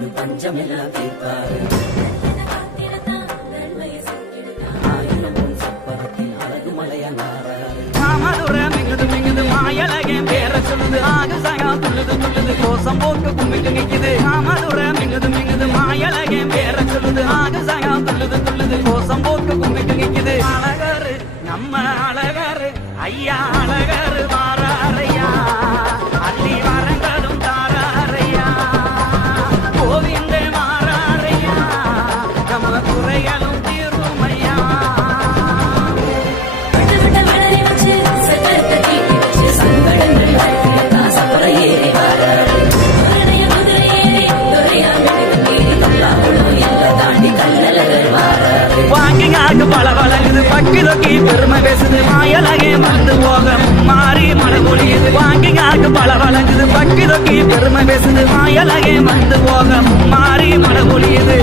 வந்து பஞ்சமெல்லாம் தீர்ப்பாரு ஆயிரம் சப்பரத்தில் அழகு மலையா நாராரு மாமதுரை மிங்குது மிங்குது மாயலகே பேர சொல்லுது ஆகு சாயா துள்ளுது துள்ளுது கோசம் போட்டு கும்பிட்டு நிக்குது மாமதுரை மிங்குது மிங்குது மாயலகே பேர சொல்லுது ஆகு சாயா துள்ளுது துள்ளுது கோசம் போட்டு கும்பிட்டு நிக்குது அழகரு நம்ம அழகரு ஐயா அழகரு வாராரையா அள்ளி வரங்களும் தாராரையா கோவிந்தே மாறாரையா நம்ம குறைகளும் தீருமையா வாங்கிங்காக்கு பல வழங்குது பக்கி தொக்கி பெருமை பேசுது மாயலகே வந்து போக மாறி மழை பொழியுது வாங்கிங்காக்கு பல வழங்குது பக்கி தொக்கி பெருமை பேசுது மாயலகே வந்து போக மாறி மழை பொழியுது